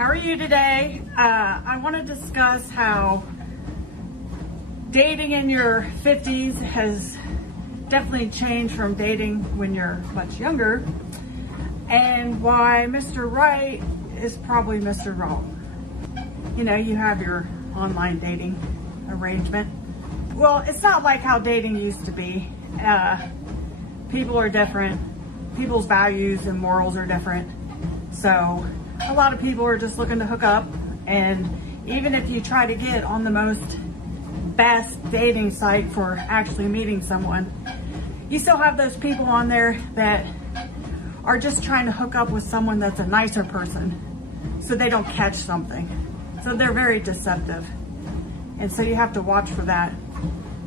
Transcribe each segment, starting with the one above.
How are you today? I want to discuss how dating in your 50s has definitely changed from dating when you're much younger, and why Mr. Right is probably Mr. Wrong. You know, you have your online dating arrangement. Well, it's not like how dating used to be. People are different. People's values and morals are different. So a lot of people are just looking to hook up, and even if you try to get on the most best dating site for actually meeting someone, you still have those people on there that are just trying to hook up with someone that's a nicer person so they don't catch something. So they're very deceptive. And so you have to watch for that.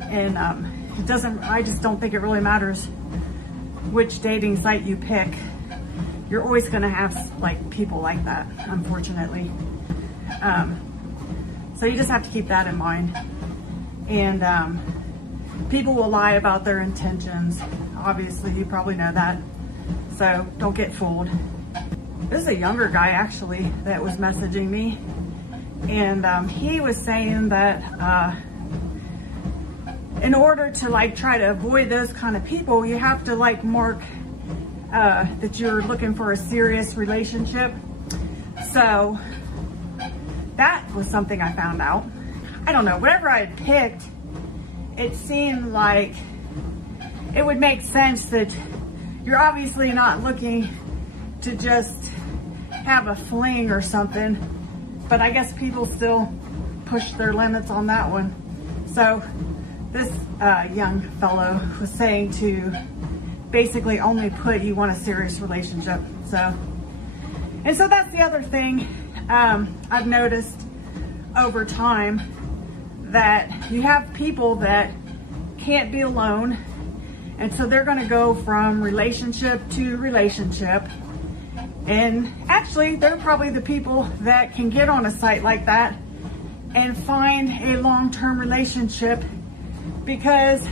And I just don't think it really matters which dating site you pick. You're always going to have like people like that, unfortunately. So you just have to keep that in mind. And people will lie about their intentions. Obviously, you probably know that. So don't get fooled. This is a younger guy actually that was messaging me, and he was saying that in order to like try to avoid those kind of people, you have to like mark that you're looking for a serious relationship. So that was something I found out. I don't know, whatever I picked, it seemed like it would make sense that you're obviously not looking to just have a fling or something, but I guess people still push their limits on that one. So this young fellow was saying to basically only put you want a serious relationship. So that's the other thing I've noticed over time, that you have people that can't be alone, and so they're going to go from relationship to relationship. And actually, they're probably the people that can get on a site like that and find a long-term relationship, because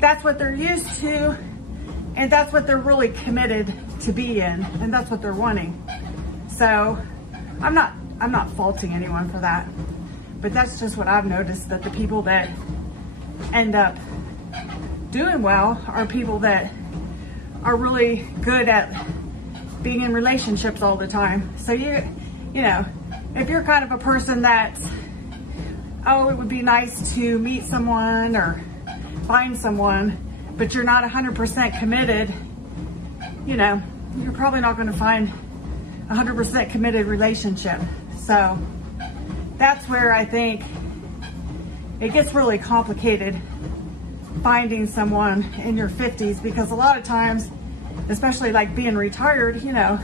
that's what they're used to, and that's what they're really committed to be in, and that's what they're wanting. So I'm not faulting anyone for that, but that's just what I've noticed, that the people that end up doing well are people that are really good at being in relationships all the time. So you know, if you're kind of a person that's, oh, it would be nice to meet someone or find someone, but you're not 100% committed, you know, you're probably not going to find a 100% committed relationship. So that's where I think it gets really complicated, finding someone in your 50s, because a lot of times, especially like being retired, you know,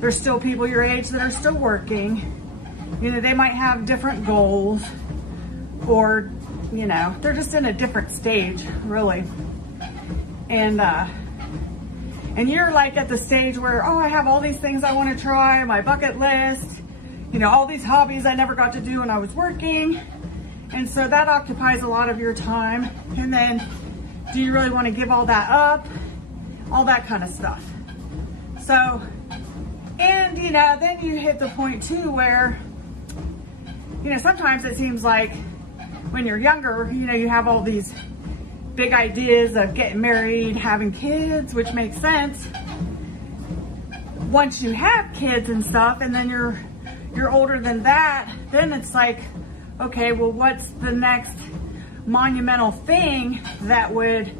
there's still people your age that are still working. You know, they might have different goals, or, you know, they're just in a different stage, really. And you're like at the stage where, oh, I have all these things I want to try, my bucket list, you know, all these hobbies I never got to do when I was working. And so that occupies a lot of your time. And then do you really want to give all that up? All that kind of stuff. So, and you know, then you hit the point too where, you know, sometimes it seems like when you're younger, you know, you have all these big ideas of getting married, having kids, which makes sense. Once you have kids and stuff, and then you're older than that, then it's like, okay, well, what's the next monumental thing that would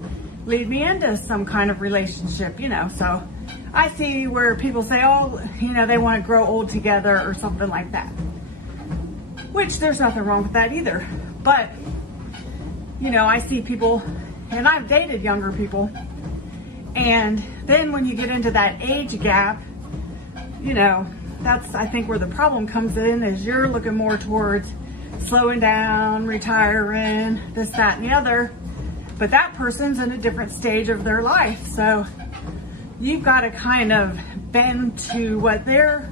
lead me into some kind of relationship, you know? So I see where people say, oh, you know, they want to grow old together or something like that, which there's nothing wrong with that either. But, you know, I see people, and I've dated younger people, and then when you get into that age gap, you know, that's, I think, where the problem comes in, is you're looking more towards slowing down, retiring, this, that, and the other. But that person's in a different stage of their life. So you've got to kind of bend to what their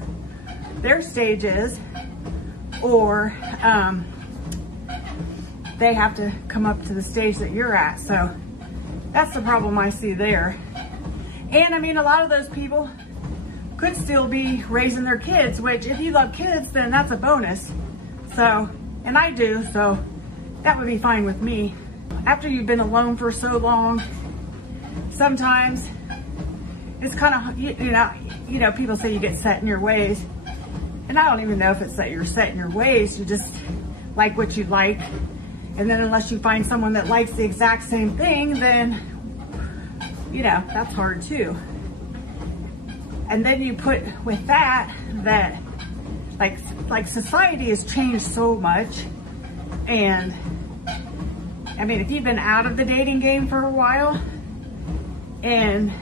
stage is, or they have to come up to the stage that you're at. So that's the problem I see there. And I mean, a lot of those people could still be raising their kids, which if you love kids, then that's a bonus. So, and I do, so that would be fine with me. After you've been alone for so long, sometimes it's kind of, you know, people say you get set in your ways. And I don't even know if it's that you're set in your ways. You just like what you like. And then unless you find someone that likes the exact same thing, then, you know, that's hard too. And then you put with that, like society has changed so much. And I mean, if you've been out of the dating game for a while and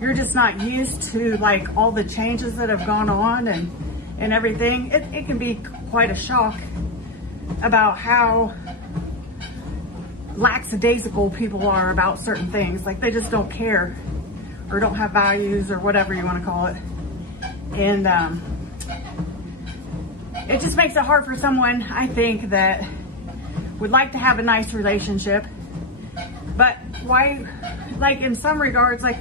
you're just not used to like all the changes that have gone on and everything, it can be quite a shock about how lackadaisical people are about certain things. Like they just don't care or don't have values or whatever you want to call it. And it just makes it hard for someone, I think, that would like to have a nice relationship. But why, like in some regards, like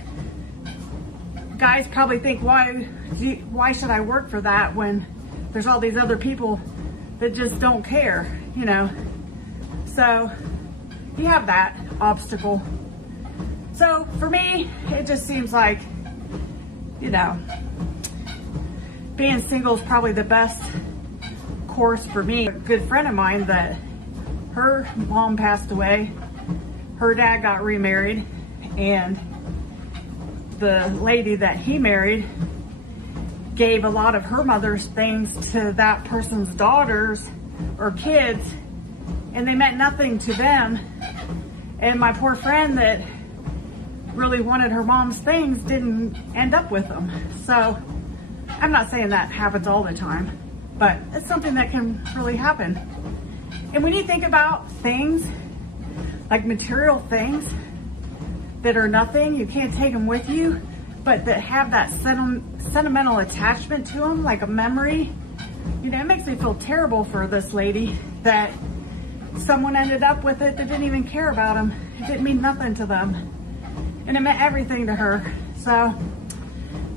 guys probably think, why should I work for that when there's all these other people that just don't care, you know? So you have that obstacle. So for me, it just seems like, you know, being single is probably the best course for me. A good friend of mine that her mom passed away, her dad got remarried, and the lady that he married gave a lot of her mother's things to that person's daughters or kids, and they meant nothing to them. And my poor friend that really wanted her mom's things didn't end up with them. So I'm not saying that happens all the time, but it's something that can really happen. And when you think about things, like material things that are nothing, you can't take them with you, but that have that sentimental attachment to them, like a memory, you know, it makes me feel terrible for this lady that someone ended up with it that didn't even care about them. It didn't mean nothing to them. And it meant everything to her. So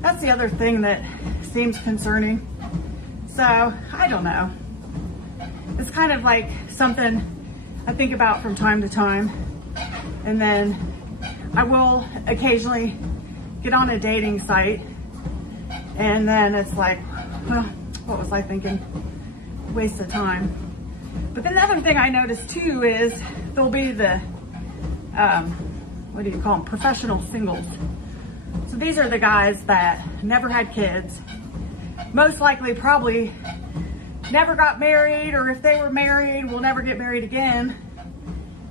that's the other thing that seems concerning. So I don't know. It's kind of like something I think about from time to time. And then I will occasionally get on a dating site. And then it's like, well, what was I thinking? Waste of time. But then the other thing I noticed too is there'll be the, what do you call them? Professional singles. So these are the guys that never had kids, most likely probably never got married, or if they were married, will never get married again.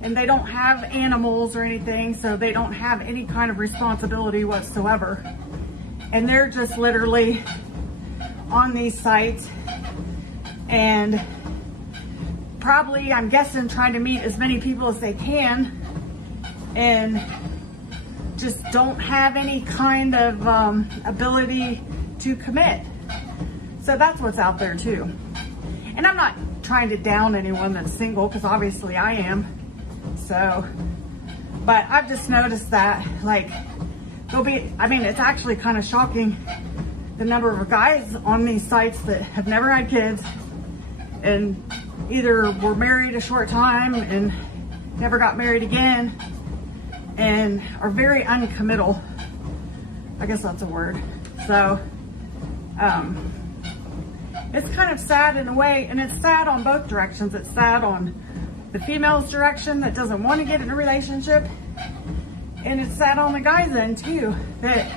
And they don't have animals or anything, so they don't have any kind of responsibility whatsoever. And they're just literally on these sites and probably, I'm guessing, trying to meet as many people as they can and just don't have any kind of ability to commit. So that's what's out there too. And I'm not trying to down anyone that's single, because obviously I am. So, but I've just noticed that, like, there'll be, I mean, it's actually kind of shocking the number of guys on these sites that have never had kids and either were married a short time and never got married again and are very uncommittal. I guess that's a word. So, it's kind of sad in a way, and it's sad on both directions. It's sad on the female's direction that doesn't want to get in a relationship, and it's sad on the guy's end too, that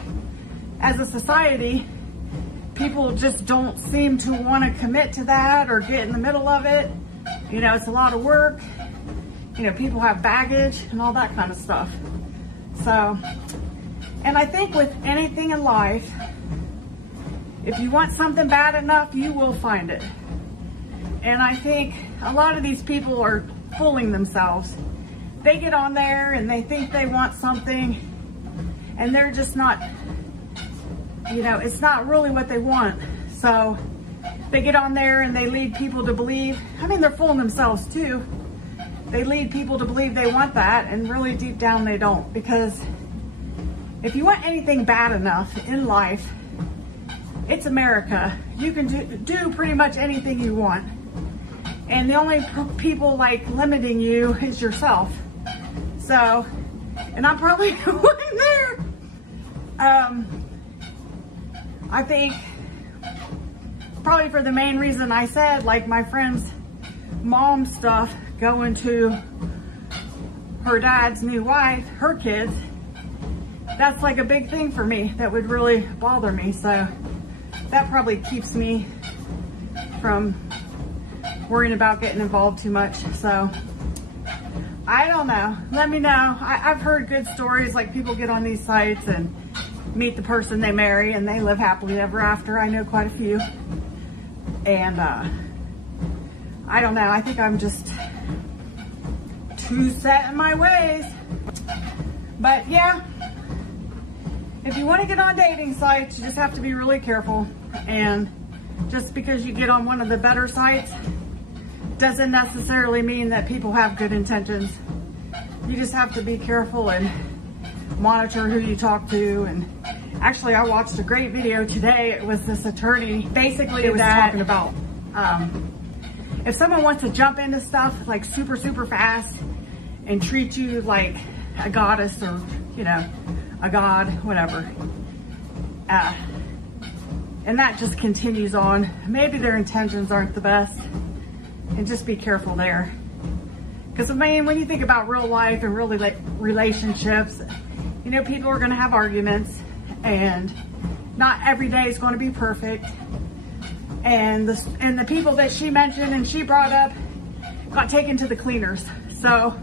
as a society, people just don't seem to want to commit to that or get in the middle of it. You know, it's a lot of work. You know, people have baggage and all that kind of stuff. So, and I think with anything in life, if you want something bad enough, you will find it. And I think a lot of these people are fooling themselves. They get on there and they think they want something, and they're just not, you know, it's not really what they want. So they get on there and they lead people to believe, I mean, they're fooling themselves too. They lead people to believe they want that, and really deep down they don't. Because if you want anything bad enough in life, it's America. You can do pretty much anything you want. And the only people like limiting you is yourself. So, and I'm probably one there. I think probably for the main reason I said, like my friend's mom stuff, going to her dad's new wife, her kids, that's like a big thing for me that would really bother me. So that probably keeps me from worrying about getting involved too much. So I don't know. Let me know. I've heard good stories, like people get on these sites and meet the person they marry and they live happily ever after. I know quite a few. And I don't know. I think I'm just too set in my ways. But yeah, if you want to get on dating sites, you just have to be really careful. And just because you get on one of the better sites doesn't necessarily mean that people have good intentions. You just have to be careful and monitor who you talk to. And actually, I watched a great video today. It was this attorney. Basically, it was talking about if someone wants to jump into stuff like super, super fast and treat you like a goddess or, you know, a god, whatever. And that just continues on. Maybe their intentions aren't the best. And just be careful there. Because I mean, when you think about real life and real relationships, you know, people are going to have arguments, and not every day is going to be perfect. And the people that she mentioned and she brought up got taken to the cleaners. So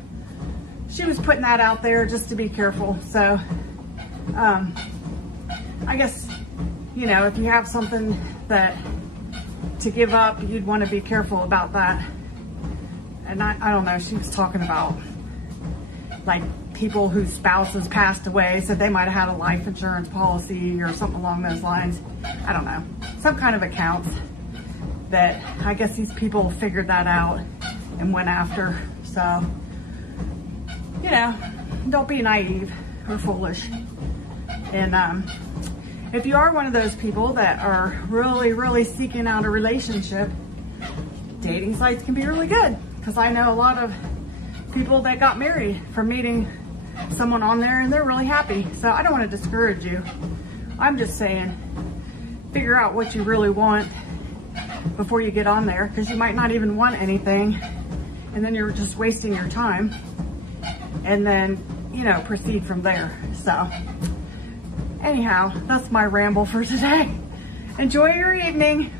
she was putting that out there just to be careful. So I guess, you know, if you have something that to give up, you'd want to be careful about that. And I don't know, she was talking about like people whose spouses passed away, so they might have had a life insurance policy or something along those lines. I don't know, some kind of accounts that I guess these people figured that out and went after. So, you know, don't be naive or foolish. And if you are one of those people that are really, really seeking out a relationship, dating sites can be really good. Because I know a lot of people that got married from meeting someone on there and they're really happy. So I don't want to discourage you. I'm just saying, figure out what you really want before you get on there, because you might not even want anything and then you're just wasting your time, and then, you know, proceed from there. So anyhow, that's my ramble for today. Enjoy your evening.